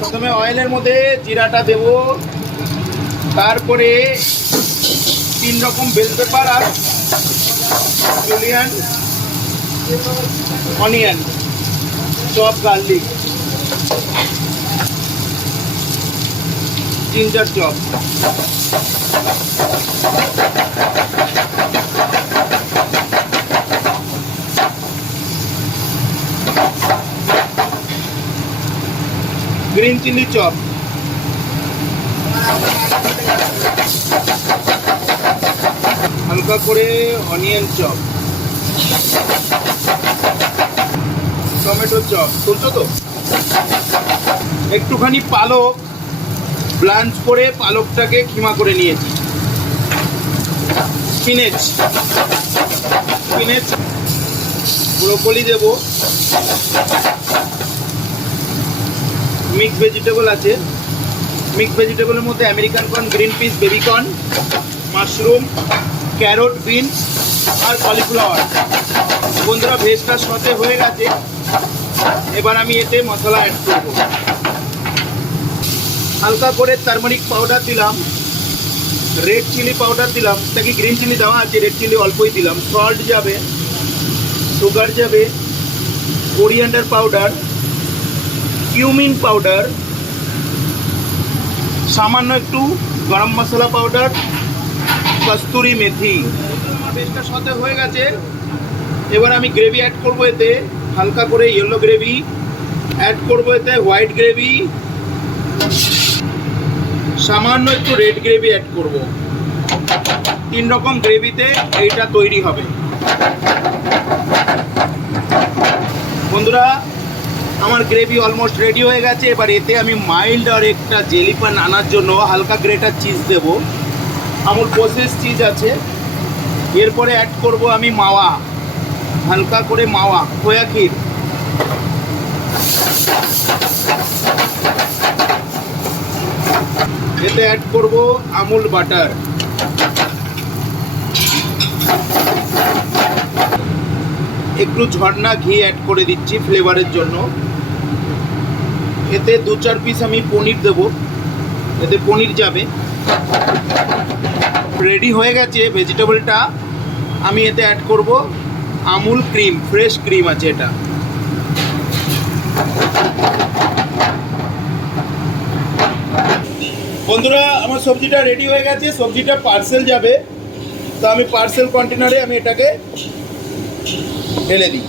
প্রথমে অয়েলের মধ্যে জিরাটা দেব, তারপরে 3 রকম বেল পেপার আর julienne onion, chop garlic, ginger chop. Green chilli chop, হালকা করে অনিয়ন চপ, টমেটো চপ। শুনছো তো? একটুখানি পালক ব্লাঞ্চ করে পালকটাকে খিমা করে নিয়েছি। স্পিনেচ ব্রোকলি দেব, মিক্স ভেজিটেবল আছে। মিক্স ভেজিটেবলের মধ্যে American corn, green peas, baby corn, mushroom, carrot, beans আর কলিফ্লাওয়ার। বন্ধুরা, ভেজটা সতে হয়ে গেছে, এবার আমি এতে মশলা অ্যাড করব। হালকা করে টারমারিক পাউডার দিলাম, রেড চিলি পাউডার দিলাম, তাকে গ্রিন চিলি দেওয়া আছে, রেড চিলি অল্পই দিলাম। সল্ট যাবে, সুগার যাবে, কোরিয়ান্ডার পাউডার, কিউমিন পাউডার, সামান্য একটু গরম মশলা পাউডার, কস্তুরি মেথি। আমার বেশটা সাথে হয়ে গেছে, এবার আমি গ্রেভি অ্যাড করবো এতে। হালকা করে ইয়েলো গ্রেভি অ্যাড করবো এতে, হোয়াইট গ্রেভি, সামান্য একটু রেড গ্রেভি অ্যাড করব। 3 রকম গ্রেভিতে এইটা তৈরি হবে। বন্ধুরা, আমার গ্রেভি অলমোস্ট রেডি হয়ে গেছে। এবার এতে আমি মাইল্ড আর একটা জেলি পান আনার জন্য হালকা গ্রেটার চিজ দেব। আমার প্রসেস চিজ আছে। এরপরে অ্যাড করব আমি মাওয়া, হালকা করে মাওয়া, খোয়া ক্ষীর। এতে অ্যাড করব আমুল বাটার, একটু ঝর্ণা ঘি অ্যাড করে দিচ্ছি ফ্লেভারের জন্য। এতে 2-4 পিস আমি পনির দেব, এতে পনির যাবে। রেডি হয়ে গেছে ভেজিটেবলটা। আমি এতে অ্যাড করব আমুল ক্রিম, ফ্রেশ ক্রিম আছে এটা। বন্ধুরা, আমার সবজিটা রেডি হয়ে গেছে। সবজিটা পার্সেল যাবে, তো আমি পার্সেল কন্টেনারে আমি এটাকে ঢেলে দিই।